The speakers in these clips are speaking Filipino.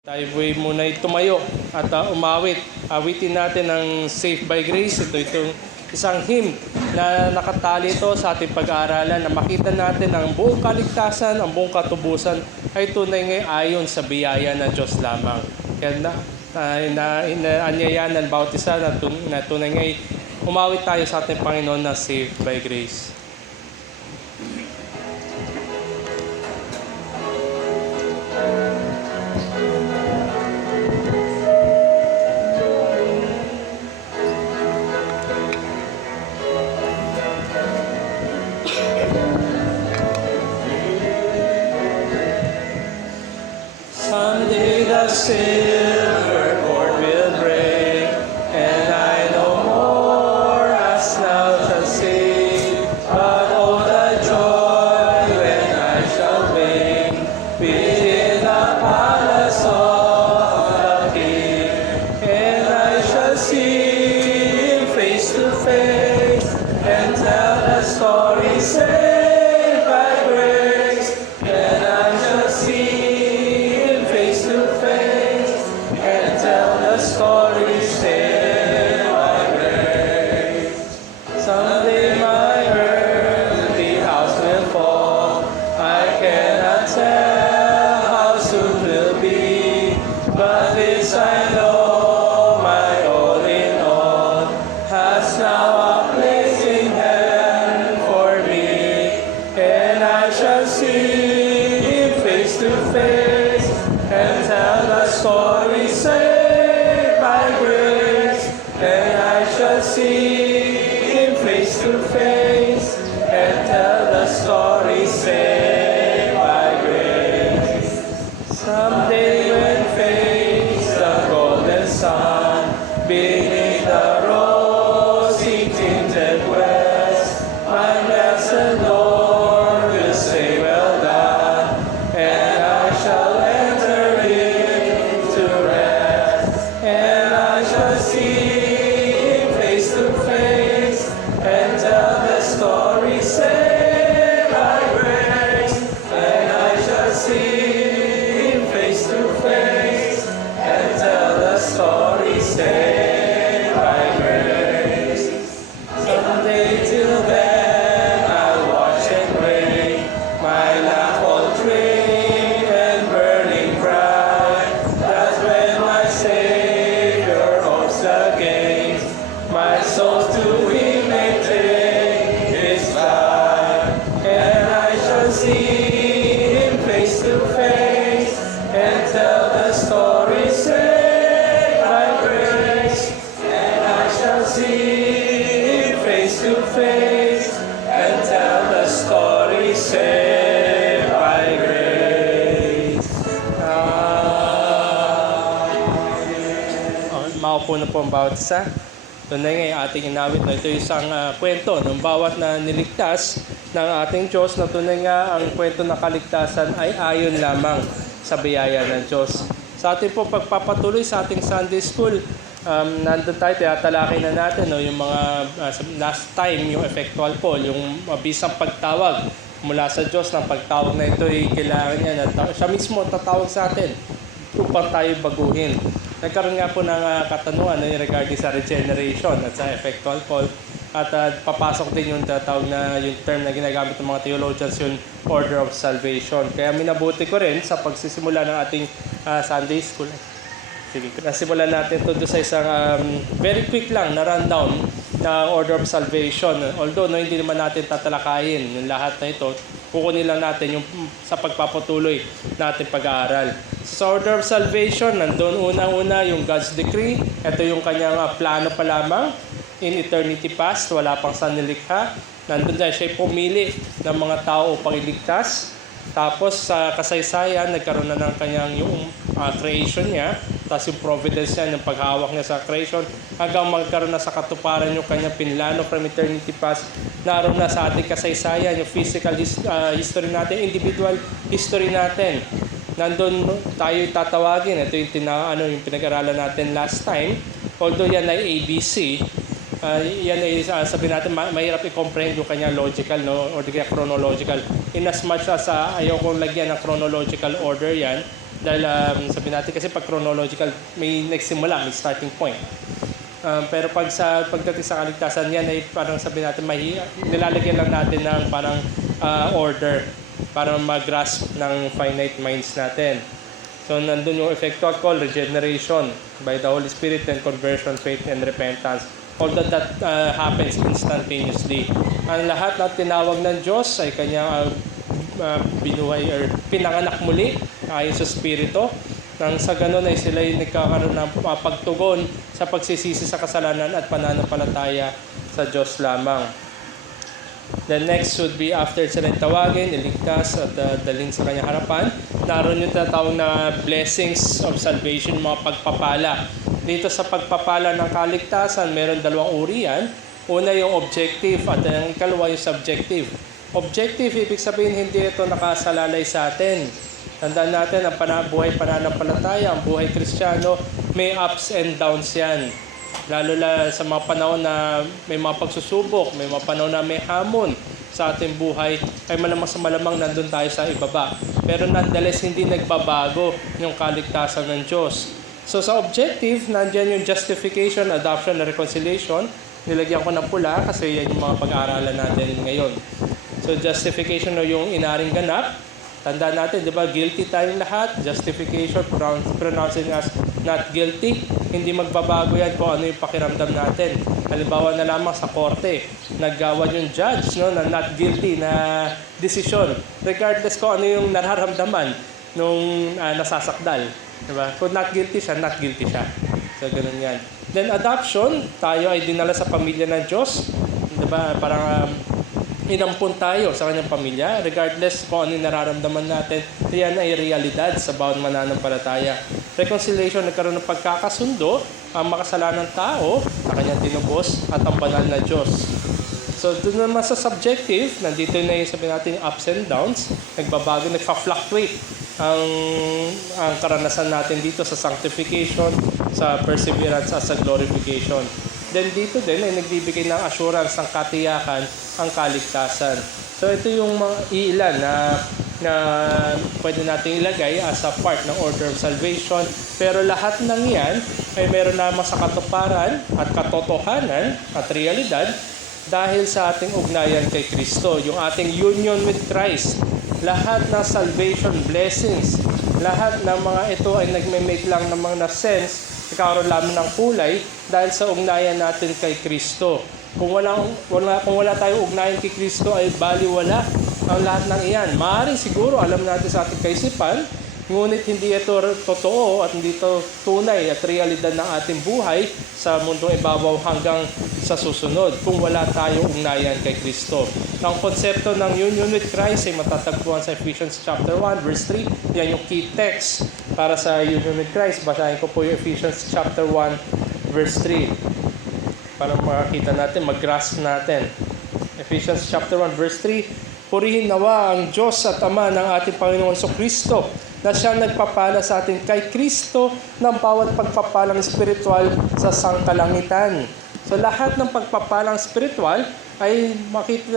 Tayo po'y muna'y tumayo at umawit. Awitin natin ang Saved by Grace. Itong isang hymn na nakatali ito sa ating pag-aaralan na makita natin ang buong kaligtasan, ang buong katubusan ay tunay ngay ayon sa biyaya ng Diyos lamang. Kaya inaanyayahan ng bawat isa na tunay ngay umawit tayo sa ating Panginoon na Saved by Grace. Someday the silver cord will break, and I no more as now shall sing. But oh, the joy when I shall reign within the palace of the King, and I shall see Him face to face, and tell the story saved by grace, and I shall see story saved by grace. Someday my earthly house will fall. I cannot tell how soon will be, but this I know, my all in all has now a place in heaven for me, and I shall see Him face to face and tell the story saved. See Him face to face and tell the story saved by grace. Someday when fades the golden sun beneath the rosy tinted west, my blessed Lord will say, "Well done," and I shall enter into rest, and I shall see saved by grace, and I shall see Him face to face and tell the story saved by grace. Someday till then I'll watch and pray, my lamp all trim and burning bright, that when my Savior opes the gates, my soul to Him may take. See Him face to face and tell the story saved by grace, and I shall see Him face to face and tell the story saved by grace. Maupo na po ang bawat isa. Tunay nga ating inawit na ito isang kwento ng bawat na niligtas ng ating Diyos na tunay nga ang kwento ng kaligtasan ay ayon lamang sa biyaya ng Diyos. Sa ating po pagpapatuloy sa ating Sunday School, nandun tayo, tinatalakay na natin yung mga last time, yung effectual call, yung mabisang pagtawag mula sa Diyos ng pagtawag na ito ay kailangan niya na siya mismo tatawag sa atin upang tayo baguhin. Nagkaroon nga po ng katanungan regarding sa regeneration at sa effectual call. At papasok din yung tatawag na yung term na ginagamit ng mga theologians, yung order of salvation. Kaya minabuti ko rin sa pagsisimula ng ating Sunday School. Sige, nasimulan natin ito sa isang very quick lang na rundown ng order of salvation. Although hindi naman natin tatalakayin yung lahat na ito, kukunin lang natin yung sa pagpapatuloy natin pag-aaral. Sa order of salvation, nandun unang-una yung God's decree. Ito yung kanyang plano pa lamang. In eternity past, wala pang sanlilikha. Nandun dahil siya pumili ng mga tao upang iligtas. Tapos sa kasaysayan, nagkaroon na ng kanyang yung creation niya. Tapos yung providence niya, yung paghawak niya sa creation. Hanggang magkaroon na sa katuparan yung kanyang pinlano from eternity past. Naroon na sa ating kasaysayan, yung physical history natin, individual history natin. Nandun tayo tatawagin. Ito yung pinag-aralan natin last time. Although yan ay ABC, yan ay sabihin natin mahirap i-comprehend yung kanya logical, no, or the chronological. In as much as ayaw kong lagyan ng chronological order yan, Dahil sabi natin kasi pag chronological, may nagsimula, may starting point. Pero pagdating sa kaligtasan, yan ay parang sabi natin, nilalagyan lang natin ng parang order para mag-grasp ng finite minds natin. So, nandun yung effectual call, regeneration by the Holy Spirit, and conversion, faith, and repentance. All that happens instantaneously. Ang lahat na tinawag ng Diyos ay kanyang binuhay or pinanganak muli ayon sa Espiritu. Nang sa ganun ay sila ay nagkakaroon ng pagtugon sa pagsisisi sa kasalanan at pananampalataya sa Diyos lamang. The next would be after sila tawagin, iligtas at dalhin sa kanyang harapan. Naroon yung tatawag na blessings of salvation, mga pagpapala. Dito sa pagpapala ng kaligtasan, meron dalawang uri yan. Una yung objective at ang ikalawa yung subjective. Objective, ibig sabihin hindi ito nakasalalay sa atin. Tandaan natin, ang buhay pananampalataya, ang buhay Kristiyano, may ups and downs yan. Lalo sa mga panahon na may mga pagsusubok, may mga panahon na may hamon sa ating buhay, ay malamang sa malamang nandun tayo sa ibaba. Pero nonetheless, hindi nagbabago yung kaligtasan ng Diyos. So sa objective, nandyan yung justification, adoption, and reconciliation. Nilagyan ko ng pula kasi yan yung mga pag-aaralan natin ngayon. So justification o yung inaring ganap. Tandaan natin, di ba, guilty tayong lahat. Justification, pronouncing us not guilty. Hindi magbabago yan kung ano yung pakiramdam natin. Halimbawa na lamang sa korte, naggawad yung judge na not guilty na desisyon. Regardless kung ano yung nararamdaman nung nasasakdal. Diba? Kung not guilty siya, not guilty siya. So, ganun yan. Then adoption, tayo ay dinala sa pamilya ng Diyos. Diba? Parang inampun tayo sa kanyang pamilya, regardless kung ano yung nararamdaman natin, yan ay realidad sa bawat mananampalataya. Reconciliation, nagkaroon ng pagkakasundo, ang makasalanang tao, sa kanyang tinubos, at ang banal na Diyos. So, doon naman sa subjective, nandito na yung sabi natin ups and downs, nagbabago, nagpa-fluctuate ang karanasan natin dito sa sanctification, sa perseverance, at sa glorification. Then dito din ay nagbibigay ng assurance, ng katiyakan, ang kaligtasan. So ito yung mga ilan na pwede natin ilagay as a part ng order of salvation. Pero lahat ng yan ay meron naman sa katuparan at katotohanan at realidad dahil sa ating ugnayan kay Kristo, yung ating union with Christ. Lahat ng salvation blessings, lahat ng mga ito ay nagme-make lang ng mga sense, nagkakaroon lamang ng kulay dahil sa ugnayan natin kay Kristo. Kung wala tayong ugnayan kay Kristo ay baliwala ang lahat ng iyan. Maaaring siguro alam natin sa ating kaisipan, ngunit hindi ito totoo at hindi ito tunay at realidad ng ating buhay sa mundong ibabaw hanggang sa susunod kung wala tayong ugnayan kay Kristo. Ang konsepto ng union with Christ ay matatagpuan sa Ephesians chapter 1 verse 3. Yan yung key text para sa union with Christ. Basahin ko po yung Ephesians chapter 1 verse 3 para makakita natin, mag-grasp natin. Ephesians chapter 1 verse 3, purihin nawa ang Diyos at Ama ng ating Panginoong Kristo na siya nagpapala sa atin kay Kristo ng bawat pagpapalang espiritual sa sangkalangitan. So lahat ng pagpapalang espiritual ay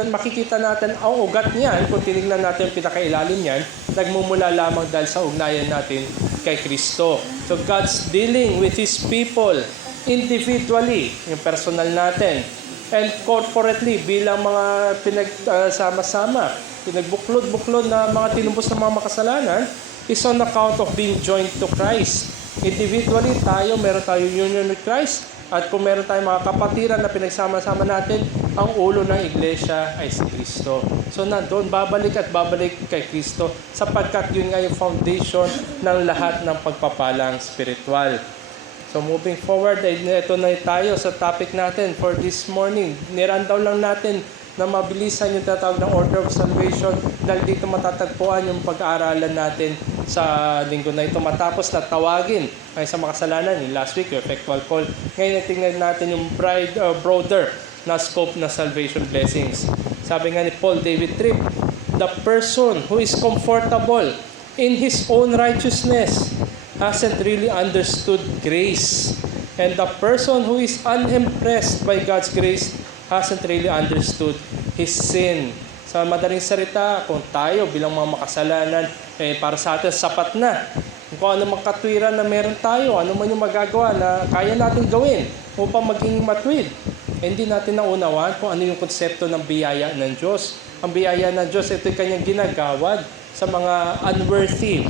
makikita natin ang ugat niyan, kung tinignan natin yung pinakailalim niyan, nagmumula lamang dahil sa ugnayan natin kay Kristo. So God's dealing with His people individually, yung personal natin, and corporately bilang mga pinagsama-sama, pinagbuklod-buklod na mga tinubos ng mga makasalanan, is on account of being joined to Christ. Individually, meron tayong union with Christ, at kung meron tayong mga kapatiran na pinagsama-sama natin, ang ulo ng iglesia ay si Kristo. So nandun, babalik at babalik kay Kristo sapagkat yun nga yung foundation ng lahat ng pagpapalang spiritual. So moving forward, ito na tayo sa topic natin for this morning. Nirandaw lang natin na mabilisan yung tatawag ng order of salvation dahil dito matatagpuan yung pag-aaralan natin sa linggo na ito. Matapos na tawagin ay sa makasalanan, yung last week, yung effectual call. Ngayon, tingnan natin yung broader na scope na salvation blessings. Sabi nga ni Paul David Tripp, the person who is comfortable in his own righteousness hasn't really understood grace. And the person who is unimpressed by God's grace hasn't really understood his sin. Sa madaling salita, kung tayo bilang mga makasalanan, para sa atin sapat na Kung ano mang katwiran na meron tayo, ano man yung magagawa na kaya natin gawin upang maging matuwid. Hindi natin naunawaan kung ano yung konsepto ng biyaya ng Diyos. Ang biyaya ng Diyos, ito'y kanyang ginagawad sa mga unworthy.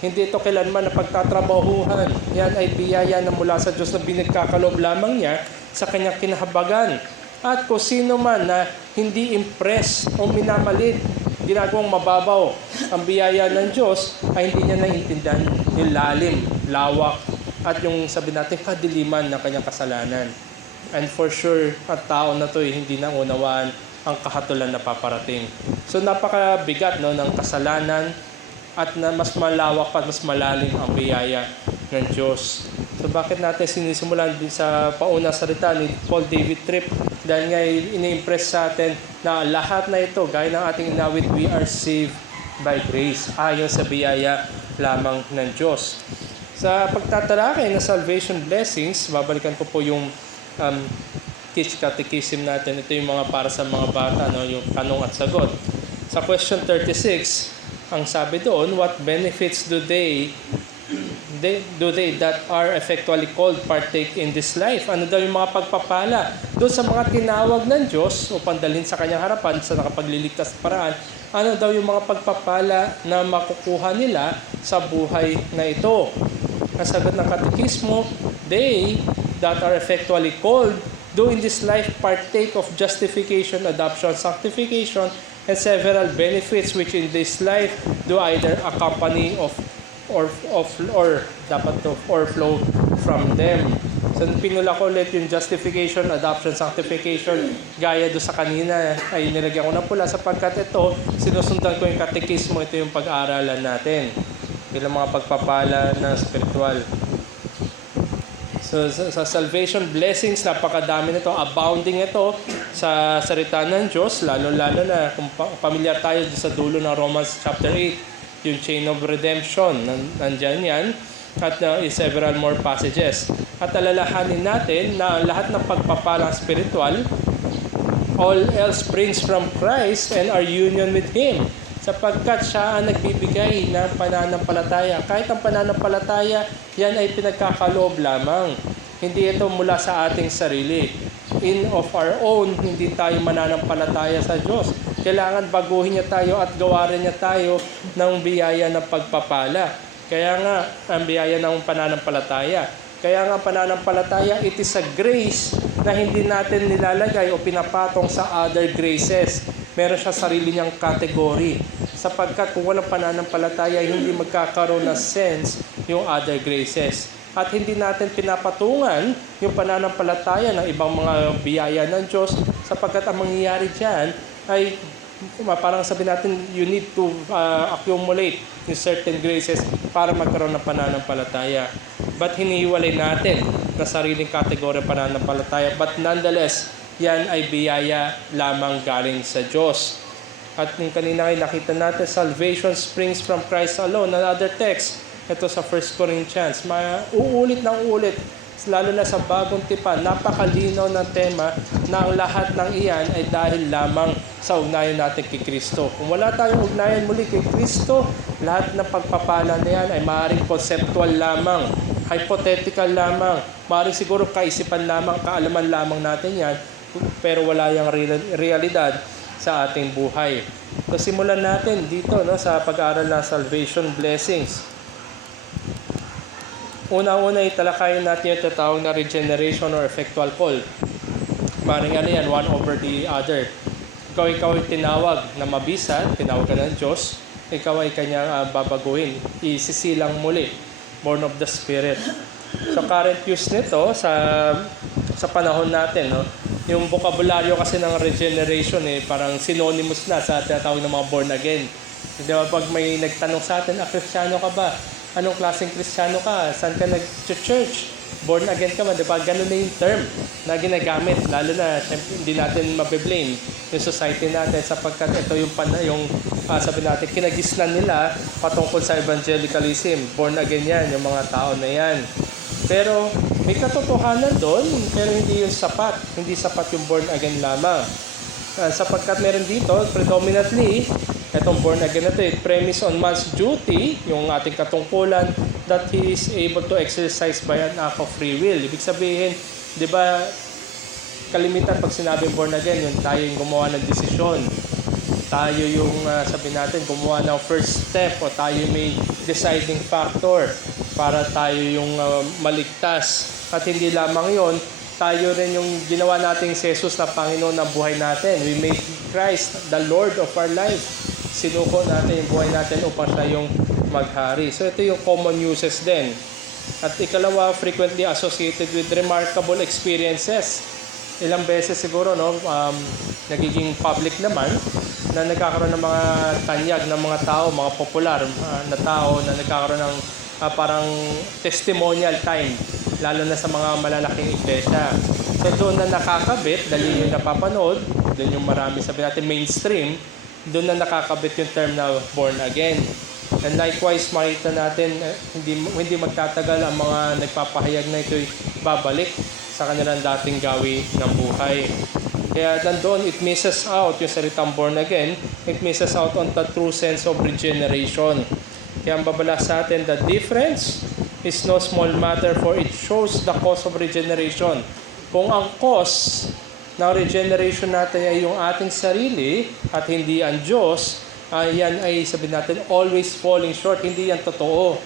Hindi ito kailanman na pagtatrabahuhan. Yan ay biyaya na mula sa Diyos na binagkakaloob lamang niya sa kanyang kinahabagan. At kung sino man na hindi impressed o minamalit, ginagawang mababaw ang biyaya ng Diyos, ay hindi niya naiintindihan yung lalim, lawak, at yung sabi natin kadiliman ng kanyang kasalanan. And for sure, ang tao na to hindi na unawaan ang kahatulan na paparating. So napakabigat ng kasalanan at na mas malawak at mas malalim ang biyaya ng Diyos. So bakit natin sinisimulan din sa pauna salita ni Paul David Tripp? Dahil nga ini-impress sa atin na lahat na ito, gaya ng ating inawit, we are saved by grace, ayon sa biyaya lamang ng Diyos. Sa pagtatalakay na salvation blessings, babalikan ko po yung Kids Catechism natin. Ito yung mga para sa mga bata, yung tanong at sagot. Sa question 36, ang sabi doon, what benefits do they that are effectually called partake in this life? Ano daw yung mga pagpapala doon sa mga tinawag ng Diyos upang dalhin sa kanyang harapan sa nakapagliligtas paraan? Ano daw yung mga pagpapala na makukuha nila sa buhay na ito? Ang sagot ng katekismo, they that are effectually called do in this life partake of justification, adoption, sanctification, and several benefits which in this life do either accompany or flow from them. So pinula ko ulit yung justification, adoption, sanctification, gaya do sa kanina ay nilagyan ko ng pula sapagkat ito, sinusundan ko yung katekismo, ito yung pag-aaralan natin bilang mga pagpapala na spiritual. So sa salvation blessings, napakadami nito, abounding ito sa salita ng Diyos, lalo-lalo na kung pamilyar tayo sa dulo ng Romans chapter 8, yung chain of redemption, nandyan yan, at several more passages. At alalahanin natin na lahat ng pagpapalang spiritual, all else springs from Christ and our union with Him, sapagkat siya ang nagbibigay ng pananampalataya. Kahit ang pananampalataya, yan ay pinagkakaloob lamang. Hindi ito mula sa ating sarili. In of our own, hindi tayo mananampalataya sa Diyos. Kailangan baguhin niya tayo at gawarin niya tayo ng biyaya ng pagpapala. Kaya nga, ang biyaya ng pananampalataya. Kaya nga pananampalataya, it is a grace na hindi natin nilalagay o pinapatong sa other graces. Meron siya sarili niyang category. Sapagkat kung walang pananampalataya, hindi magkakaroon na sense yung other graces. At hindi natin pinapatungan yung pananampalataya ng ibang mga biyaya ng Diyos sapagkat ang mangyayari dyan ay parang sabi natin, you need to accumulate yung certain graces para magkaroon ng pananampalataya. But hinihiwalay natin na sariling kategorya pananampalataya. But nonetheless, yan ay biyaya lamang galing sa Diyos. At yung kanina ay nakita natin, salvation springs from Christ alone. Another text, ito sa 1 Corinthians. Uulit ng ulit, lalo na sa bagong tipan, napakalinaw ng tema na ang lahat ng iyan ay dahil lamang sa ugnayan natin kay Kristo. Kung wala tayong ugnayan muli kay Kristo, lahat ng pagpapala na yan ay maaaring conceptual lamang, hypothetical lamang, maaaring siguro kaisipan lamang, kaalaman lamang natin yan, pero wala yung realidad sa ating buhay. So simulan natin dito sa pag-aaral ng salvation blessings. Una-una italakayin natin yung tatawag na regeneration or effectual call. Maring yan, one over the other. Ikaw ay tinawag na mabisa, tinawag ka ng Diyos, ikaw ay kanyang babaguhin, isisilang muli, born of the Spirit. So current use nito sa panahon natin, yung bokabularyo kasi ng regeneration parang synonymous na sa tinatawag ng mga born again. Di ba, pag may nagtanong sa atin, Kristiyano ka ba? Anong klaseng Kristiyano ka? Saan ka nag-church? Born again ka ba? Di ba? Ganun na yung term na ginagamit. Lalo na, hindi natin mabiblame yung society natin sapagkat ito yung sabi natin, kinagisnan nila patungkol sa evangelicalism. Born again yan, yung mga tao na yan. Pero may katotohanan doon, pero hindi yung sapat. Hindi sapat yung born again lamang. Sapagkat meron dito, predominantly, itong born again na ito, premise on man's duty, yung ating katungkulan, that he is able to exercise by an act of free will. Ibig sabihin, di ba, kalimitan pag sinabing born again, yung tayo yung gumawa ng desisyon. Tayo yung, sabi natin, gumawa ng first step o tayo may deciding factor para tayo yung maligtas. At hindi lamang yon, tayo rin yung ginawa nating si Jesus na Panginoon ng buhay natin. We made Christ the Lord of our life. Sinuko natin yung buhay natin upang siya yung maghari. So ito yung common uses din. At ikalawa, frequently associated with remarkable experiences. Ilang beses siguro, no, nagiging public naman na nagkakaroon ng mga tanyag ng mga tao, mga popular na tao na nagkakaroon ng parang testimonial time, lalo na sa mga malalaking iglesia. So doon na nakakabit, dahil yung napapanood, doon yung marami, sabi natin mainstream, doon na nakakabit yung term na born again. And likewise, makita natin, hindi magtatagal ang mga nagpapahayag na ito'y babalik sa kanilang dating gawi ng buhay. Kaya nandoon, it misses out yung salitang born again, it misses out on the true sense of regeneration. Kaya ang babala sa atin, the difference is no small matter for it shows the cause of regeneration. Kung ang cause ng regeneration natin ay yung ating sarili at hindi ang Diyos, yan ay sabi natin always falling short. Hindi yan totoo.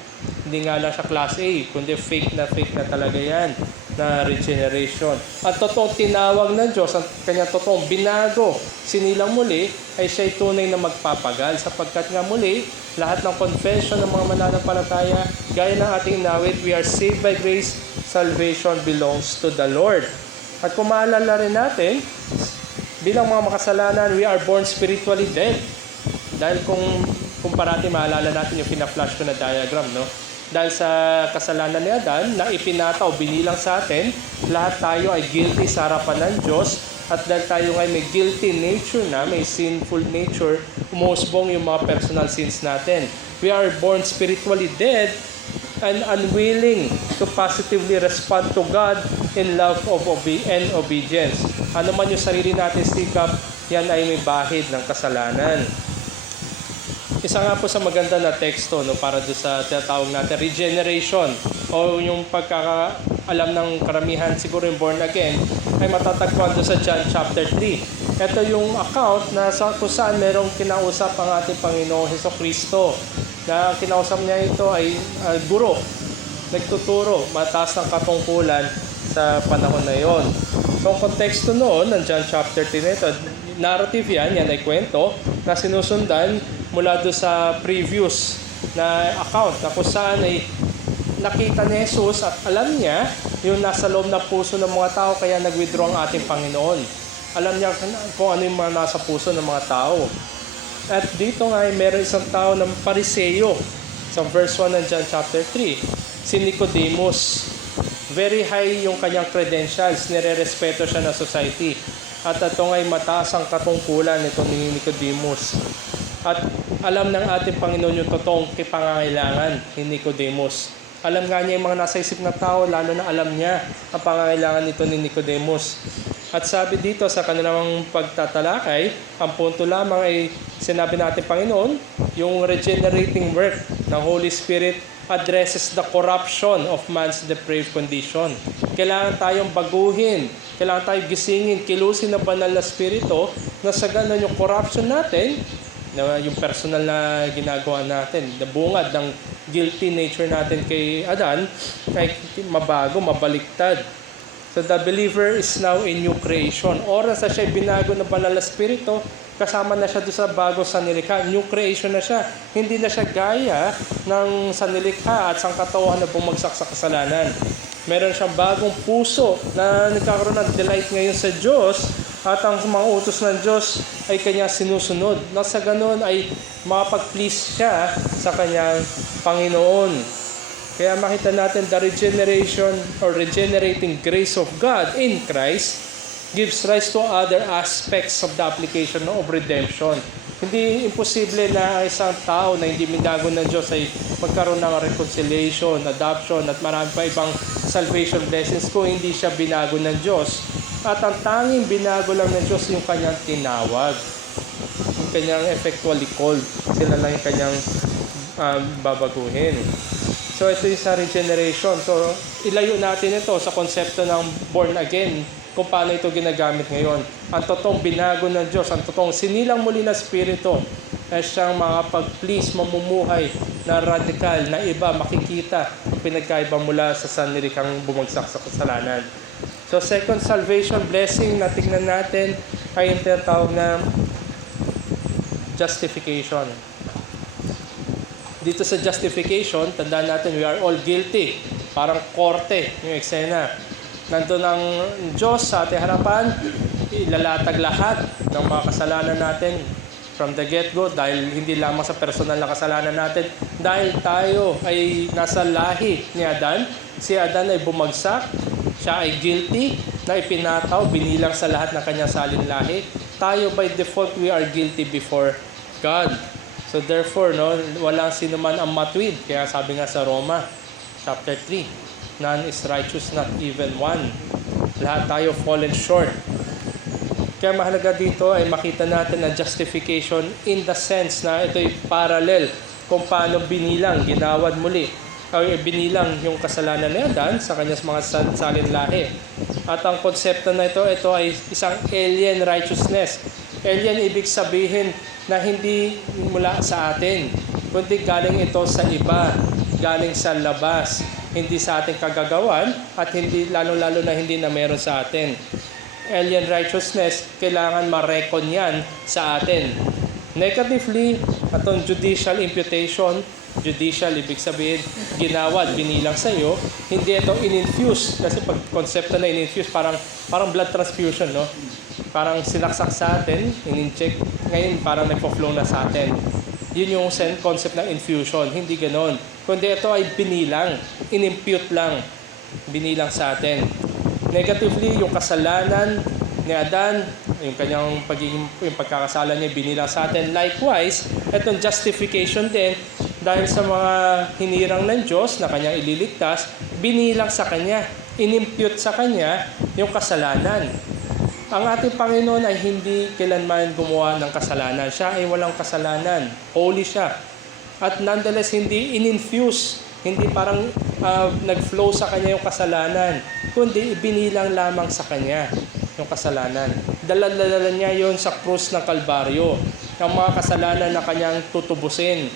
Hindi nga lang siya class A, kundi fake na talaga yan na regeneration. At totoong tinawag ng Diyos, ang kanyang totoong binago, sinilang muli, ay siya'y tunay na magpapagal. Sapagkat nga muli, lahat ng confession ng mga mananampalataya, gaya ng ating inawit, we are saved by grace, salvation belongs to the Lord. At kung maalala rin natin, bilang mga makasalanan, we are born spiritually dead. Dahil kung parati maalala natin yung pina-flash ko na diagram, no? Dahil sa kasalanan ni Adan na ipinata o binilang sa atin, lahat tayo ay guilty sa harapan ng Diyos. At dahil tayo ay may guilty nature na, may sinful nature, umusbong yung mga personal sins natin. We are born spiritually dead and unwilling to positively respond to God in love and obedience. Ano man yung sarili natin sikap, yan ay may bahid ng kasalanan. Isa nga po sa maganda na teksto, no, para doon sa tinatawag natin regeneration o yung pagkakaalam ng karamihan siguro yung born again ay matatagpuan doon sa John chapter 3. Ito yung account na kung saan merong kinausap ang ating Panginoong Hesukristo. Na kinausap niya ito ay guro, nagtuturo, mataas ng katungkulan sa panahon na yon. So ang konteksto noon ng John chapter 3 na ito, narrative yan ay kwento na sinusundan mula doon sa previous na account na kung saan ay nakita ni Jesus at alam niya yung nasa loob na puso ng mga tao kaya nag-withdraw ang ating Panginoon. Alam niya kung ano yung mga nasa puso ng mga tao. At dito nga ay meron isang tao ng Pariseo sa verse 1 ng John chapter 3. Si Nicodemus. Very high yung kanyang credentials. Nire-respeto siya ng society. At ito nga ay mataas ang katungkulan nito ni Nicodemus. At alam ng ating Panginoon yung totoong pangangailangan ni Nicodemus. Alam nga niya yung mga nasa isip ng tao, lalo na alam niya ang pangangailangan nito ni Nicodemus. At sabi dito sa kanilang pagtatalakay, ang punto lamang ay sinabi natin Panginoon, yung regenerating work ng Holy Spirit addresses the corruption of man's depraved condition. Kailangan tayong baguhin, kailangan tayong gisingin, kilusin ng banal na spirito na sa ganun yung corruption natin, na yung personal na ginagawa natin, na bungad ng guilty nature natin kay Adan, ay mabago, mabaliktad. So the believer is now a new creation. Oras na siya binago ng banal na spirito, kasama na siya doon sa bago sanilikha. New creation na siya. Hindi na siya gaya ng sanilikha at sangkatauhan na bumagsak sa kasalanan. Meron siyang bagong puso na nagkakaroon ng delight ngayon sa Diyos at ang mga utos ng Diyos ay kanya sinusunod. Na sa ganun ay makapag-please siya sa kanyang Panginoon. Kaya makita natin the regeneration or regenerating grace of God in Christ gives rise to other aspects of the application of redemption. Hindi imposible na isang tao na hindi binago ng Diyos ay magkaroon ng reconciliation, adoption at marami pa ibang salvation blessings kung hindi siya binago ng Diyos. At ang tanging binago lang ng Diyos yung kanyang tinawag, yung kanyang effectually called. Sila lang yung kanyang babaguhin. So ito yung sa regeneration. So ilayo natin ito sa konsepto ng born again, kung paano ito ginagamit ngayon. Ang totoong binago ng Diyos, ang totoong sinilang muli na spirito ay siyang makapag-please, mamumuhay na radikal, na iba, makikita pinagkaiba mula sa sanlilikang bumagsak sa kasalanan. So second salvation blessing na tingnan natin ay yung tinatawag na justification. Dito sa justification, tandaan natin, we are all guilty. Parang korte yung eksena. Nandun ang Diyos sa ating harapan, ilalatag lahat ng mga kasalanan natin from the get-go, dahil hindi lamang sa personal na kasalanan natin, dahil tayo ay nasa lahi ni Adan. Si Adan ay bumagsak, siya ay guilty, na ipinataw, binilang sa lahat ng kanyang salinlahi. Tayo by default, we are guilty before God. So therefore, walang sino man ang matuwid. Kaya sabi nga sa Roma, chapter 3, none is righteous, not even one. Lahat tayo fallen short. Kaya mahalaga dito ay makita natin na justification in the sense na ito ay parallel kung paano binilang, ginawad muli, o binilang yung kasalanan ni Adan sa kanyang mga salinlahi. At ang konsepto na ito ay isang alien righteousness. Alien ibig sabihin na hindi mula sa atin, kundi galing ito sa iba, galing sa labas, hindi sa ating kagagawan, at hindi lalo-lalo na hindi na meron sa atin. Alien righteousness, kailangan ma-reckon yan sa atin. Negatively, atong judicial imputation, judicial ibig sabihin, ginawad, binilang sa iyo, hindi ito in-infuse. Kasi pag konsepto na in-infuse, parang blood transfusion, no? Parang sinaksak sa atin, in-inject, ngayon parang nagpo-flow na sa atin. Yun yung concept ng infusion, hindi ganon. Kundi ito ay binilang, in-impute lang, binilang sa atin. Negatively, yung kasalanan ni Adan, yung kanyang yung pagkakasala niya, binilang sa atin. Likewise, itong justification din, dahil sa mga hinirang ng Diyos na kanyang ililigtas, binilang sa kanya, in-impute sa kanya yung kasalanan. Ang ating Panginoon ay hindi kailanman gumawa ng kasalanan. Siya ay walang kasalanan. Holy siya. At nonetheless, hindi in-infuse, hindi parang nag-flow sa kanya yung kasalanan, kundi ibinilang lamang sa kanya yung kasalanan. Dala-dala niya yon sa krus ng Kalbaryo, ang mga kasalanan na kanyang tutubusin.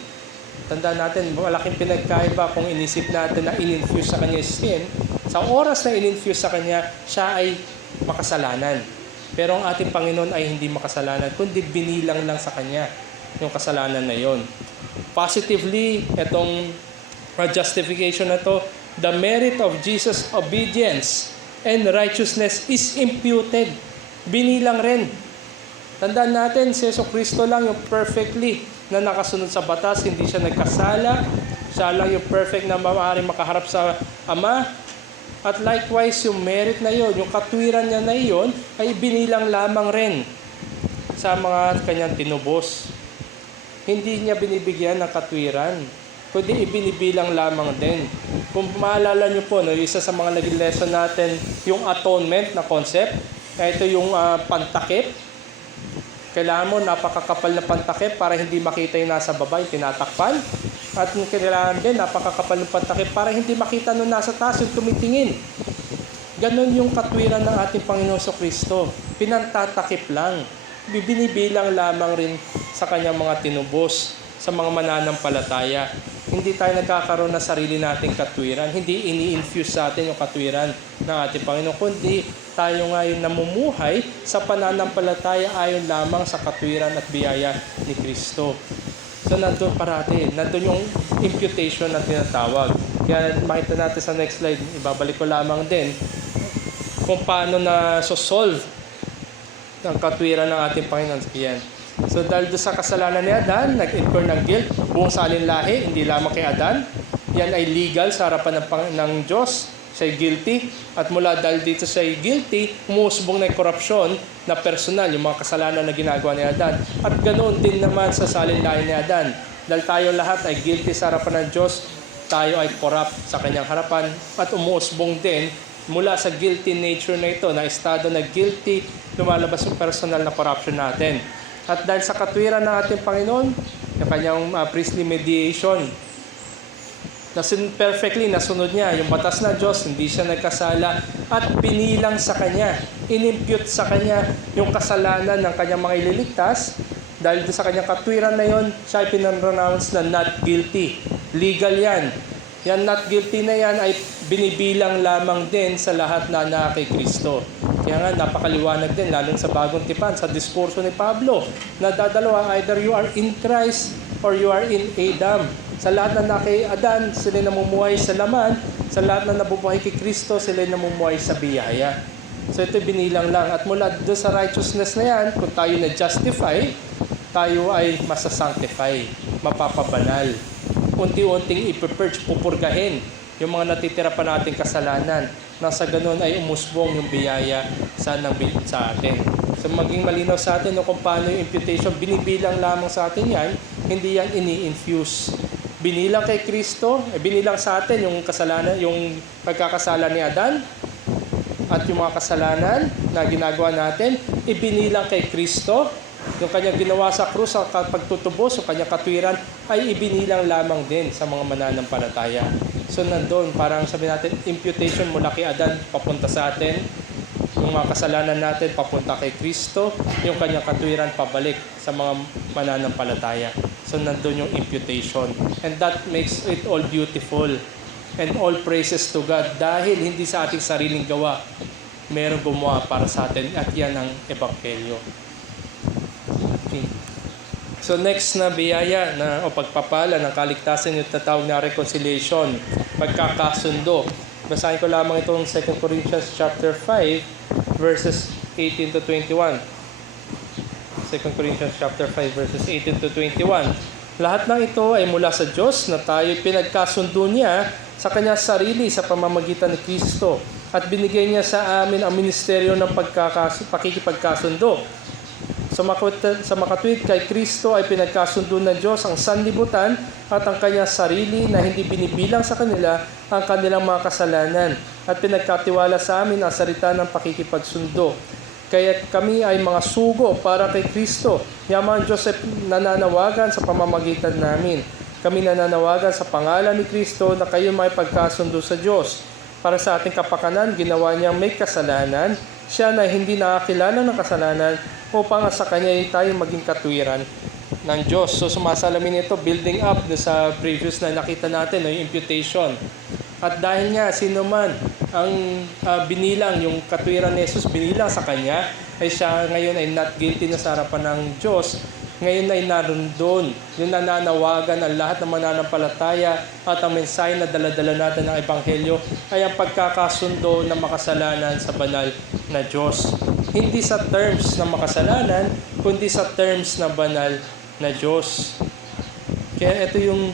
Tandaan natin, malaking pinagkaiba kung inisip natin na in-infuse sa kanya sin. Sa oras na in-infuse sa kanya, siya ay makasalanan. Pero ang ating Panginoon ay hindi makasalanan, kundi binilang lang sa kanya yung kasalanan na yon. Positively, itong justification na to, the merit of Jesus' obedience and righteousness is imputed. Binilang rin. Tandaan natin, si Jesucristo lang yung perfectly na nakasunod sa batas, hindi siya nagkasala. Siya lang yung perfect na maaaring makaharap sa Ama. At likewise, yung merit na yon, yung katwiran niya na yon, ay binilang lamang rin sa mga kanyang tinubos. Hindi niya binibigyan ng katwiran, kundi ibinibilang lamang din. Kung maalala niyo po, isa sa mga naging lesson natin, yung atonement na concept, ito yung pantakip. Kailangan mo napakakapal na pantakip para hindi makita yung nasa baba, yung tinatakpan. At kailangan din napakakapal ng pantakip para hindi makita nung nasa taas yung tumitingin. Ganon yung katwiran ng ating Panginoon Kristo. Pinantatakip lang. Binibilang lamang rin sa kanyang mga tinubos, sa mga mananampalataya. Hindi tayo nagkakaroon ng sarili nating katwiran. Hindi ini-infuse sa atin yung katwiran ng ating Panginoon, kundi tayo ngayon namumuhay sa pananampalataya ayon lamang sa katwiran at biyaya ni Kristo. So nandun parati, nandun yung imputation na tinatawag. Kaya makita natin sa next slide, ibabalik ko lamang din kung paano na solve ang katwiran ng ating Panginoon. Yan. So dahil doon sa kasalanan ni Adan, nag-incur ng guilt, buong salinlahi, hindi lamang kay Adan. Yan ay legal sa harapan ng Diyos. Siya guilty. At mula dahil dito siya guilty, umusbong na yung korupsyon na personal, yung mga kasalanan na ginagawa ni Adan. At ganoon din naman sa salinlahi ni Adan. Dahil tayo lahat ay guilty sa harapan ng Diyos, tayo ay corrupt sa kanyang harapan at umusbong din mula sa guilty nature na ito, na estado na guilty, lumalabas yung personal na corruption natin. At dahil sa katwiran ng ating Panginoon, yung kanyang priestly mediation, Perfectly nasunod niya yung batas na Diyos, hindi siya nagkasala at pinilang sa kanya, inimpute sa kanya yung kasalanan ng kanyang mga ililigtas. Dahil sa kanyang katwiran na yon, siya ay pinanronounce na not guilty. Legal yan. Yan not guilty na yan ay binibilang lamang din sa lahat na kay Kristo. Kaya nga napakaliwanag din, lalo sa bagong tipan, sa diskurso ni Pablo, na dadalawa, either you are in Christ or you are in Adam. Sa lahat na kay Adan, sila namumuhay sa laman. Sa lahat na nabubuhay kay Kristo, sila namumuhay sa biyaya. So ito binilang lang. At mula doon sa righteousness na yan, kung tayo na-justify, tayo ay masasanctify, mapapabanal. Unti-unting ipipurge, pupurgahin yung mga natitira pa nating kasalanan. Nasa ganun ay umusbong yung biyaya sa atin. So maging malinaw sa atin kung paano yung imputation, binibilang lamang sa atin yan, hindi yan ini-infuse. Binilang kay Kristo, binilang sa atin yung kasalanan, yung pagkakasala ni Adan at yung mga kasalanan na ginagawa natin, ibinilang kay Kristo. Yung kanyang ginawa sa krus, sa pagtutubos, yung kanyang katwiran, ay ibinilang lamang din sa mga mananampalataya. So nandun, parang sabi natin, imputation mula kay Adan, papunta sa atin. Yung mga kasalanan natin, papunta kay Kristo. Yung kanyang katwiran, pabalik sa mga mananampalataya. So nandun yung imputation. And that makes it all beautiful. And all praises to God. Dahil hindi sa ating sariling gawa, merong gumawa para sa atin. At yan ang Ebanghelyo. Okay. So next na biyaya o pagpapala ng kaligtasan yung tatawag na reconciliation, pagkakasundo. Basahin ko lamang itong 2 Corinthians chapter 5 verses 18 to 21. 2 Corinthians chapter 5 verses 18 to 21. Lahat ng ito ay mula sa Diyos na tayo pinagkasundo niya sa kanyang sarili sa pamamagitan ni Kristo at binigay niya sa amin ang ministeryo ng pakikipagkasundo. Sa makatwid kay Kristo ay pinagkasundo ng Diyos ang sanlibutan at ang kanyang sarili na hindi binibilang sa kanila ang kanilang mga kasalanan at pinagkatiwala sa amin ang salita ng pakikipagsundo. Kaya kami ay mga sugo para kay Kristo. Yaman Diyos ay nananawagan sa pamamagitan namin. Kami nananawagan sa pangalan ni Kristo na kayo may pagkasundo sa Diyos. Para sa ating kapakanan, ginawa niyang may kasalanan. Siya na hindi nakakilala ng kasalanan upang sa Kanya ay tayo maging katwiran ng Diyos. So sumasalamin ito, building up sa previous na nakita natin, yung imputation. At dahil nga, sino man ang binilang, yung katwiran ni Jesus, binilang sa Kanya, ay siya ngayon ay not guilty na sa harapan ng Diyos. Ngayon ay naroon doon, yung nananawagan ang lahat ng mananampalataya at ang mensahe na daladala natin ng Ebanghelyo ay ang pagkakasundo ng makasalanan sa banal na Diyos. Hindi sa terms ng makasalanan, kundi sa terms ng banal na Diyos. Kaya ito yung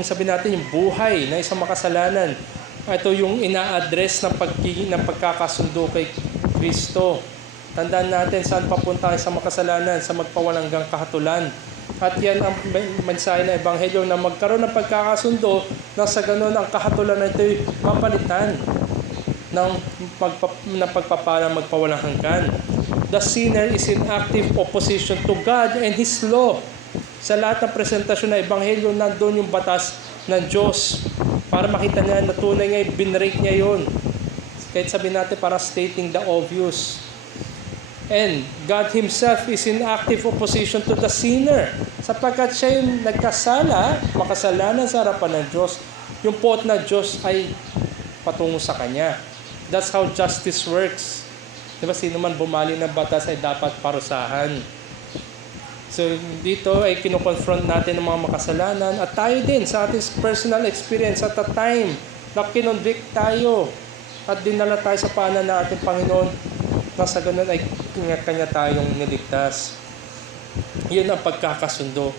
sabi natin, yung buhay na isang makasalanan. Ito yung ina-address ng pagkakasundo kay Kristo. Tandaan natin saan papunta sa makasalanan, sa magpawalanggang kahatulan. At yan ang mensahe ng Ebanghelyo na magkaroon ng pagkakasundo na sa ganun ang kahatulan na ito'y mapalitan ng pagpapalang magpawalang hanggan. The sinner is in active opposition to God and His law. Sa lahat ng presentasyon ng Ebanghelyo, nandun yung batas ng Diyos. Para makita niya na tunay nga, binrake niya yun. Kahit sabihin natin, para stating the obvious. And God Himself is in active opposition to the sinner. Sapagkat siya yung nagkasala, makasalanan sa harapan ng Diyos, yung pot na Diyos ay patungo sa Kanya. That's how justice works. Diba, sino man bumali ng batas ay dapat parusahan. So dito ay kinoconfront natin ng mga makasalanan at tayo din sa ating personal experience at the time na kinonvict tayo at dinala tayo sa paanan ng ating Panginoon na sa ganun ay kanya tayong niligtas. Yun ang pagkakasundo.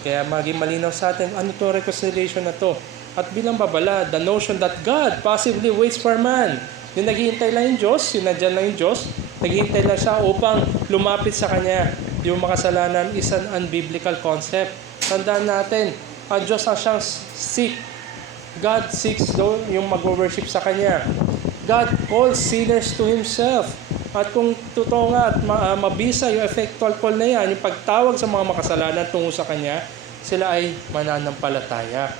Kaya maging malinaw sa atin, ano to reconciliation na to? At bilang babala, the notion that God passively waits for man. Yung naghihintay lang yung Diyos, yung nandyan lang yung Diyos, naghihintay lang siya upang lumapit sa Kanya. Yung makasalanan is an unbiblical concept. Tandaan natin, ang Diyos ang siyang seek. God seeks yung mag-worship sa Kanya. God calls sinners to Himself. At kung totoo nga at mabisa yung effectual call na yan, yung pagtawag sa mga makasalanan tungo sa Kanya, sila ay mananampalataya.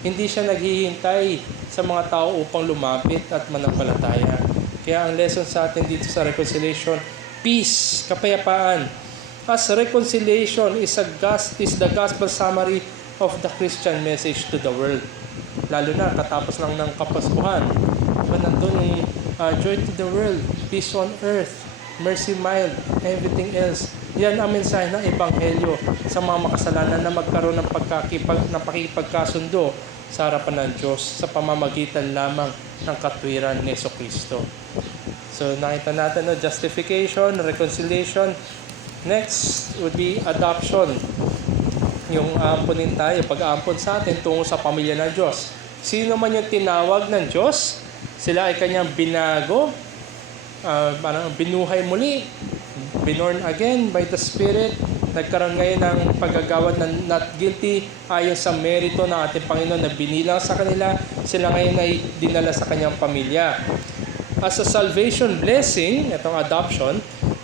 Hindi siya naghihintay sa mga tao upang lumapit at manampalataya. Kaya ang lesson sa atin dito sa reconciliation, peace, kapayapaan. As reconciliation is the gospel summary of the Christian message to the world. Lalo na katapos lang ng Kapaskuhan. Diba nandun yung joy to the world, peace on earth, mercy mild, everything else. Yan ang mensahe ng Ebanghelyo sa mga makasalanan na magkaroon ng pakikipagkasundo sa harapan ng Diyos sa pamamagitan lamang ng katwiran ni Jesucristo. So nakita natin, justification, reconciliation. Next would be adoption. Yung aampunin tayo, pag-aampon sa atin tungo sa pamilya ng Diyos. Sino man yung tinawag ng Diyos, sila ay kanyang binago, parang binuhay muli, born again by the Spirit, nagkaroon ngayon ng paggagawad ng not guilty ayon sa merito ng ating Panginoon na binilang sa kanila, sila ngayon ay dinala sa kanyang pamilya. As a salvation blessing, itong adoption,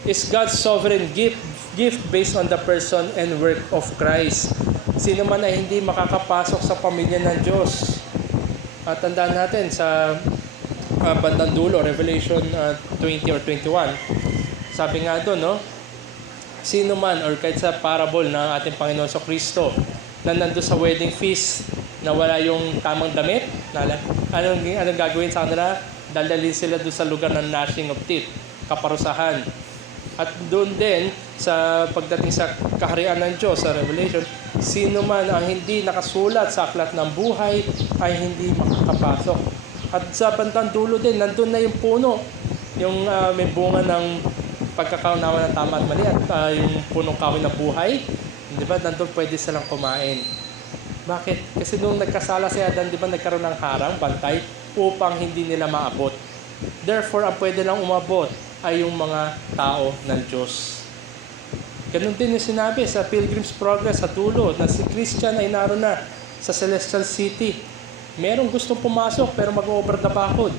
is God's sovereign gift based on the person and work of Christ. Sino man ay hindi makakapasok sa pamilya ng Diyos. At tandaan natin sa bandang dulo, Revelation 20 or 21, sabi nga doon, sino man or kahit sa parable ng ating Panginoon sa Kristo na nandun sa wedding feast na wala yung tamang damit, anong gagawin sa kanila? Dadalhin sila doon sa lugar ng gnashing of teeth, kaparusahan. At doon din, sa pagdating sa kaharian ng Diyos sa Revelation, sino man ang hindi nakasulat sa aklat ng buhay ay hindi makakapasok. At sa bandang dulo din, nandun na yung puno, yung may bunga ng pagkakaunawa ng tama at mali at yung punong kahoy na buhay. Di ba? Nandun pwede silang kumain. Bakit? Kasi nung nagkasala si Adan, di ba nagkaroon ng harang, bantay, upang hindi nila maabot. Therefore, ang pwede lang umabot ay yung mga tao ng Diyos. Ganun din yung sinabi sa Pilgrim's Progress sa dulo na si Christian ay naroon na sa Celestial City. Merong gustong pumasok pero mag-over the bakod.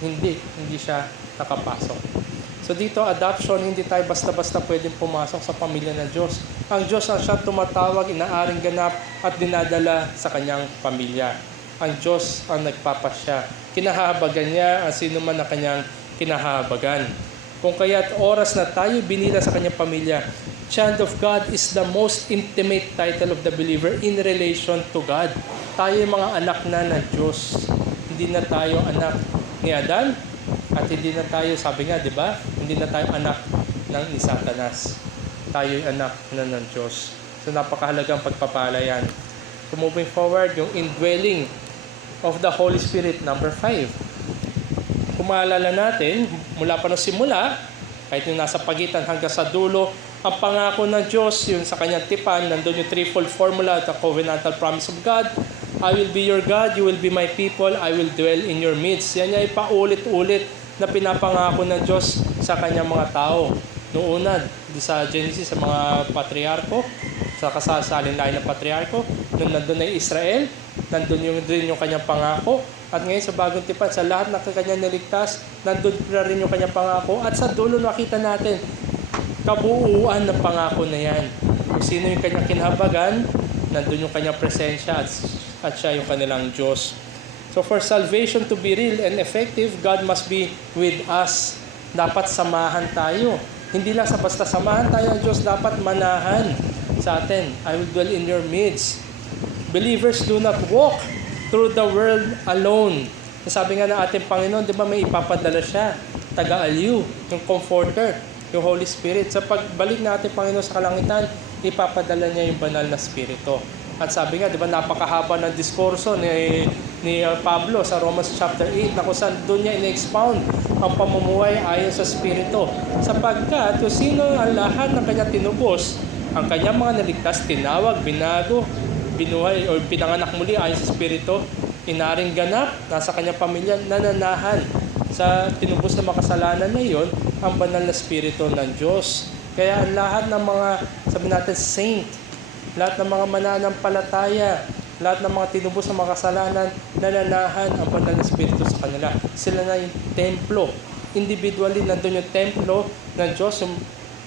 Hindi siya nakapasok. So dito, adoption, hindi tayo basta-basta pwedeng pumasok sa pamilya ng Diyos. Ang Diyos ang siya tumatawag, inaaring ganap at dinadala sa kanyang pamilya. Ang Diyos ang nagpapasya. Kinahahabagan niya ang sino man na kanyang kinahahabagan. Kung kaya't oras na tayo binila sa kanyang pamilya, Child of God is the most intimate title of the believer in relation to God. Tayo yung mga anak na ng Diyos. Hindi na tayo anak ni Adan at hindi na tayo, sabi nga, di ba? Hindi na tayo anak ni Satanas. Tayo yung anak na ng Diyos. So napakahalagang pagpapala yan. So moving forward, yung indwelling of the Holy Spirit, number 5. Kung maalala natin, mula pa ng simula, kahit yung nasa pagitan hanggang sa dulo, ang pangako ng Diyos, yung sa kanyang tipan, nandun yung threefold formula, the covenantal promise of God. I will be your God, you will be my people, I will dwell in your midst. Yan ay paulit-ulit na pinapangako ng Diyos sa kanyang mga tao. Noong una, sa Genesis, sa mga patriarko, sa kasasalin lain ng patriarko, nung nandun ay Israel, nandun rin yung kanyang pangako. At ngayon sa bagong tipan, sa lahat na kanyang niligtas, nandun na rin yung kanyang pangako. At sa dulo nakita natin, kabuuan ng pangako na yan. Kung sino yung kanyang kinahabagan, nandun yung kanyang presensya at siya yung kanilang Diyos. So for salvation to be real and effective, God must be with us. Dapat samahan tayo. Hindi lang sa basta samahan tayo ng Diyos, dapat manahan sa atin. I will dwell in your midst. Believers do not walk through the world alone. Sabi nga ng ating Panginoon, di ba may ipapadala siya? Taga-aliw, yung comforter, yung Holy Spirit. Sa pagbalik na ating Panginoon sa kalangitan, ipapadala niya yung banal na Spirito. At sabi nga, di ba, napakahaba ng diskurso ni Pablo sa Romans chapter 8 na kung saan doon niya in-expound ang pamumuhay ayon sa Spirito. Sapagkat kung sino ang lahat ng kanyang tinubos, ang kanyang mga naligtas, tinawag, binago, binuhay o pinanganak muli ayon sa Spirito, inaring ganap, nasa kanyang pamilya, nananahan sa tinubos na makasalanan na iyon, ang banal na Spirito ng Diyos. Kaya ang lahat ng mga, sabi natin, saint, lahat ng mga mananampalataya, lahat ng mga tinubos na makasalanan, nananahan ang banal na Spirito sa kanila. Sila na yung templo. Individually, nandun yung templo ng Diyos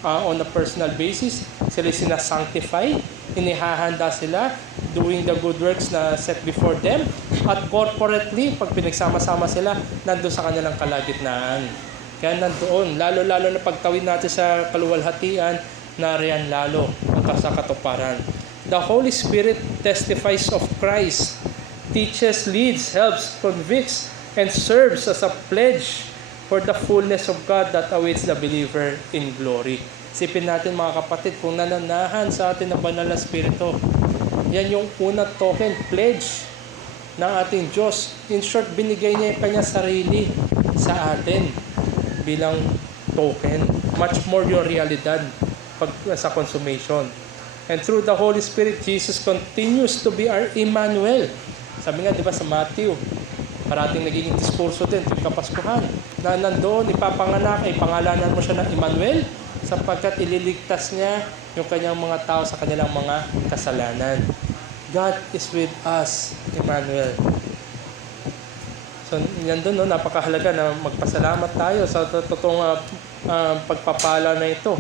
on a personal basis. Sila sinasanctify. inihahanda sila, doing the good works na set before them. At corporately, pag pinagsama-sama sila, nandun sa kanilang kalagitnaan. Kaya nandoon, lalo-lalo na pagtawid natin sa kaluwalhatian, nariyan lalo ang sa katuparan. The Holy Spirit testifies of Christ, teaches, leads, helps, convicts, and serves as a pledge for the fullness of God that awaits the believer in glory. Isipin natin mga kapatid, kung nananahan sa atin ang banal na Espiritu, yan yung unang token, pledge ng ating Diyos. In short, binigay niya yung kanyang sarili sa atin bilang token. Much more yung realidad pag sa consummation. And through the Holy Spirit, Jesus continues to be our Emmanuel. Sabi nga, di ba sa Matthew, parating nagiging diskurso din tuwing Kapaskuhan, na nandoon, ipapanganak, ay pangalanan mo siya ng Emmanuel, sapagkat ililigtas niya yung kanyang mga tao sa kanilang mga kasalanan. God is with us, Emmanuel. So, yan doon, no, napakahalaga na magpasalamat tayo sa totoong pagpapala na ito.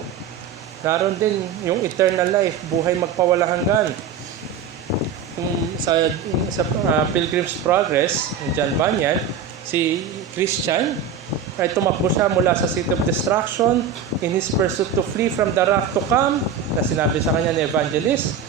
Naroon din yung eternal life, buhay magpawala hanggan. Sa Pilgrim's Progress, John Bunyan, si Christian, ay tumakbo siya mula sa city of destruction in his pursuit to flee from the wrath to come, na sinabi sa kanya ni Evangelist,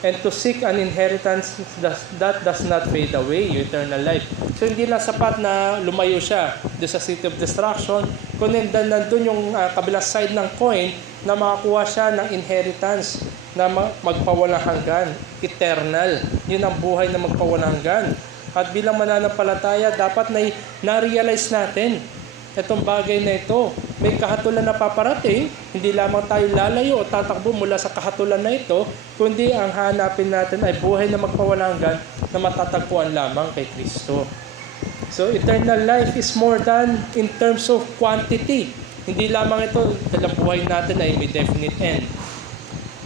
and to seek an inheritance that does not fade away, yung eternal life. So hindi lang sapat na lumayo siya doon sa city of destruction, kundi nandun yung kabilang side ng coin na makakuha siya ng inheritance na magpawalang hanggan, eternal. Yun ang buhay na magpawalang hanggan. At bilang mananampalataya, dapat na-realize natin itong bagay na ito. May kahatulan na paparating, hindi lamang tayo lalayo o tatakbo mula sa kahatulan na ito, kundi ang hanapin natin ay buhay na magpawalang hanggan na matatagpuan lamang kay Kristo. So, eternal life is more than in terms of quantity. Hindi lamang ito, dalang buhay natin ay may definite end.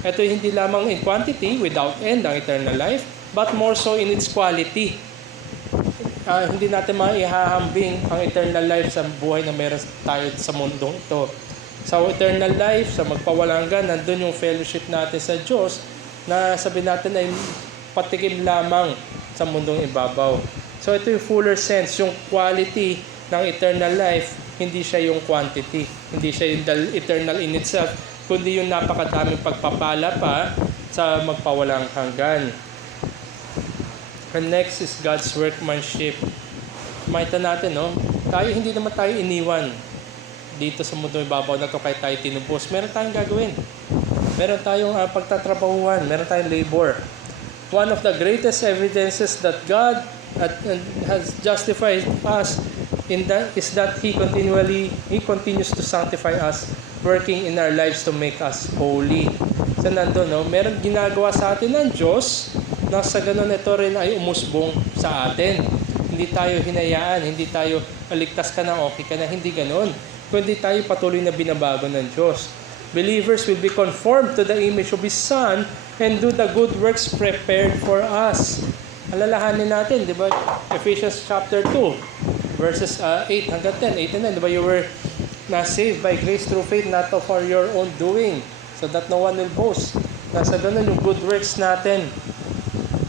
Ito hindi lamang in quantity, without end ang eternal life, but more so in its quality. Hindi natin maihahambing ang eternal life sa buhay na meron tayo sa mundong ito. Sa eternal life, sa magpawalang hanggan, nandun yung fellowship natin sa Diyos na sabi natin ay patikim lamang sa mundong ibabaw. So ito yung fuller sense, yung quality ng eternal life, hindi siya yung quantity, hindi siya yung eternal in itself, kundi yung napakadaming pagpapala pa sa magpawalang hanggan. And next is God's workmanship. Makita natin, no? Hindi naman tayo iniwan dito sa mundo ibabaw na to kahit tayo tinubos. Meron tayong gagawin. Meron tayong pagtatrabahuan. Meron tayong labor. One of the greatest evidences that God has justified us is that He continues to sanctify us, working in our lives to make us holy. So nandun, no? Meron ginagawa sa atin ng Diyos na sa ganun ito rin ay umusbong sa atin. Hindi tayo hinayaan, hindi tayo ligtas ka na, okay ka na, hindi ganun. Kundi tayo patuloy na binabago ng Diyos. Believers will be conformed to the image of His Son and do the good works prepared for us. Alalahanin natin, di ba? Ephesians chapter 2, verses 8 hanggang 10. 8 and 9, di ba? You were saved by grace through faith, not for your own doing, so that no one will boast. Nasa ganun yung good works natin.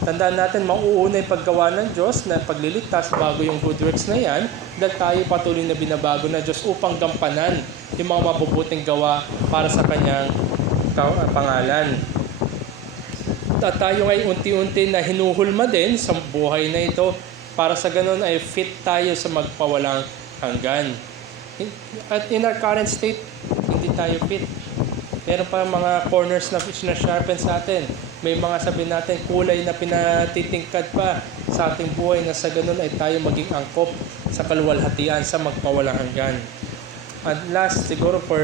Tandaan natin, mauuna yung paggawa ng Diyos na pagliligtas bago yung good works na yan, dahil tayo patuloy na binabago ng Diyos upang gampanan yung mga mabubuting gawa para sa Kanyang pangalan. At tayo ay unti-unti na hinuhulma din sa buhay na ito para sa ganun ay fit tayo sa magpawalang hanggan. At in our current state, hindi tayo fit. Meron pa mga corners na sharpen sa atin. May mga sabi natin kulay na pinatitingkad pa sa ating buhay na sa ganun ay tayo maging angkop sa kaluwalhatian sa magpawalang hanggan. And last siguro for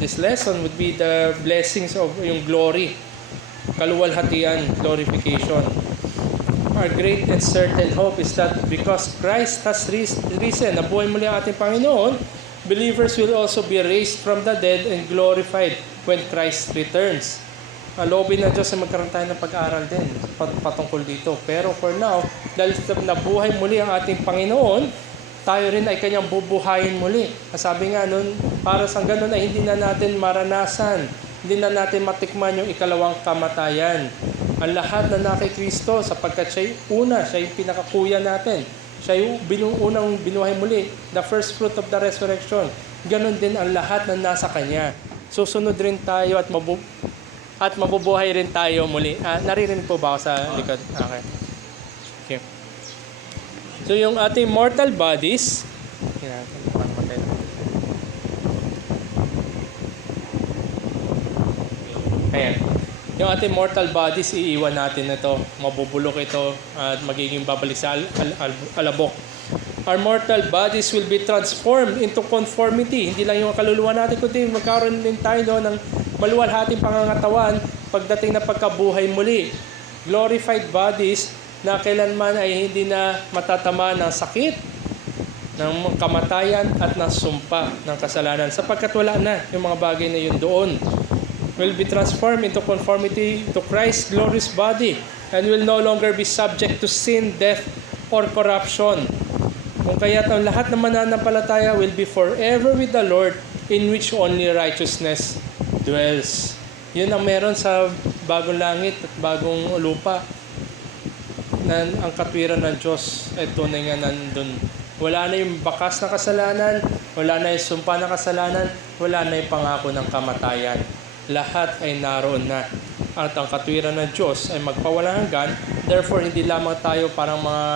this lesson would be the blessings of yung glory. Kaluwalhatian, glorification. Our great and certain hope is that because Christ has risen, nabuhay muli ang ating Panginoon, believers will also be raised from the dead and glorified when Christ returns. Loobin ng Diyos na magkaroon tayo ng pag-aaral din patungkol dito. Pero for now, dahil nabuhay muli ang ating Panginoon, tayo rin ay Kanyang bubuhayin muli. Sabi nga nun, para sa ganun ay hindi na natin maranasan hindi na natin matikman yung ikalawang kamatayan. Ang lahat na kay Kristo, sapagkat siya yung una, siya yung pinakakuya natin. Siya yung unang binuhay muli, the first fruit of the resurrection. Ganon din ang lahat na nasa Kanya. Susunod rin tayo at mabubuhay rin tayo muli. Naririnig po ba ako sa likod? Okay. So yung ating mortal bodies, ayan. Yung ating mortal bodies, iiwan natin ito. Mabubulok ito at magiging babalik sa alabok. Our mortal bodies will be transformed into conformity. Hindi lang yung kaluluwa natin, kundi magkaroon din tayo ng maluwalhating pangangatawan pagdating na pagkabuhay muli. Glorified bodies na kailanman ay hindi na matatama ng sakit, ng kamatayan at ng sumpa ng kasalanan. Sapagkat wala na yung mga bagay na yun doon. Will be transformed into conformity to Christ's glorious body and will no longer be subject to sin, death, or corruption. Kung kaya't ang lahat ng mananampalataya will be forever with the Lord, in which only righteousness dwells. Yun ang meron sa bagong langit at bagong lupa. Ang katwiran ng Diyos ay tunay nga nandun. Wala na yung bakas na kasalanan, wala na yung sumpa na kasalanan, wala na yung pangako ng kamatayan. Lahat ay naroon na. At ang katwiran ng Diyos ay magpawalang hanggan. Therefore, hindi lamang tayo parang mga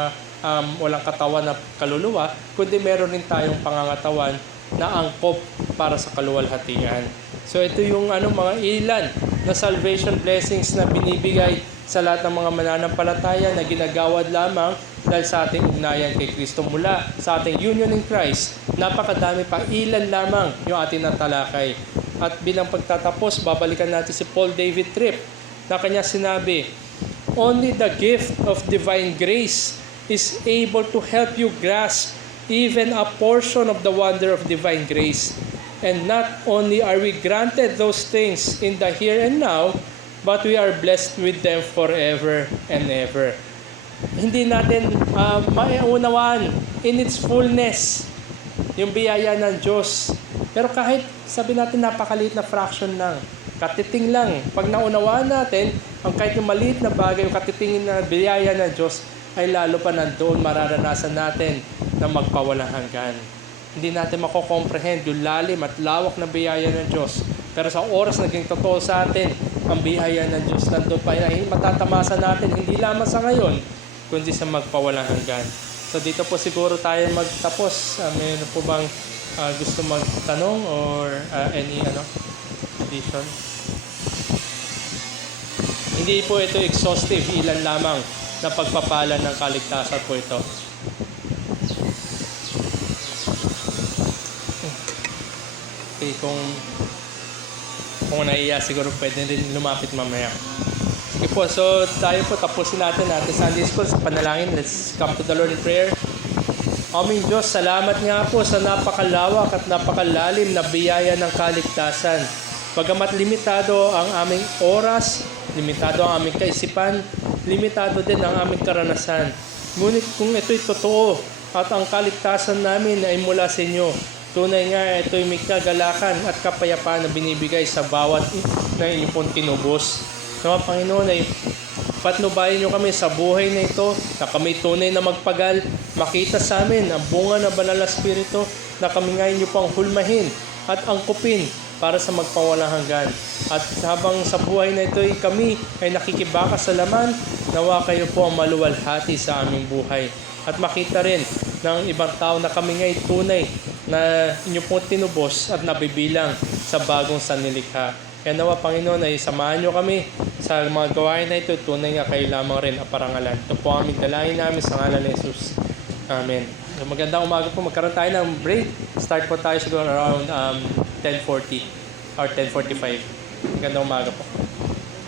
walang katawan na kaluluwa, kundi meron rin tayong pangangatawan na angkop para sa kaluwalhatian. So ito yung mga ilan na salvation blessings na binibigay sa lahat ng mga mananampalataya na ginagawad lamang dahil sa ating ugnayan kay Kristo mula sa ating union in Christ. Napakadami pa, ilan lamang yung ating natalakay. At bilang pagtatapos, babalikan natin si Paul David Tripp na kanya sinabi, "Only the gift of divine grace is able to help you grasp even a portion of the wonder of divine grace. And not only are we granted those things in the here and now, but we are blessed with them forever and ever." Hindi natin maiunawaan in its fullness yung biyaya ng Diyos. Pero kahit sabi natin napakaliit na fraction lang, katiting lang, pag naunawaan natin, ang kahit yung maliit na bagay, yung katitingin na biyaya ng Diyos, ay lalo pa nandoon mararanasan natin na magpawalang hanggan. Hindi natin makokomprehend yung lalim at lawak na biyaya ng Diyos. Pero sa oras naging totoo sa atin, ang biyaya ng Diyos nandoon pa ay matatamasa natin, hindi lamang sa ngayon, kundi sa magpawalang hanggan. So dito po siguro tayo magtapos. Mayroon po bang gusto magtanong or any addition? Hindi po ito exhaustive, ilan lamang na pagpapala ng kaligtasan po ito. Okay, kung naiya, siguro pwede rin lumapit mamaya. Sige po, so tayo po, tapusin natin Sunday School sa panalangin. Let's come to the Lord in prayer. Aming Diyos, salamat nga po sa napakalawak at napakalalim na biyaya ng kaligtasan. Bagamat limitado ang aming oras, limitado ang aming kaisipan, limitado din ang aming karanasan. Ngunit kung ito'y totoo at ang kaligtasan namin ay mula sa inyo, tunay nga ito'y may kagalakan at kapayapaan na binibigay sa bawat na inyong pong tinubos. Nawa Panginoon ay patnubayan nyo kami sa buhay na ito, na kami tunay na magpagal, makita sa amin ang bunga ng Banal na Espiritu na kami ngayon nyo pang hulmahin at angkupin para sa magpawalang hanggan. At habang sa buhay na ito kami ay nakikibaka sa laman, nawa kayo po ang maluwalhati sa aming buhay. At makita rin ng ibang tao na kami ngay tunay na inyo pong tinubos at nabibilang sa bagong sanlilikha. Kaya nawa Panginoon ay samahan nyo kami sa mga gawain na ito. Tunay nga kayo lamang rin ang parangalan. Ito po ang aming dalangin namin sa ngalan ni Jesus. Amen. So, magandang umaga po. Magkaroon tayo ng break. Start po tayo siguro around 10:40 or 10:45. Magandang umaga po.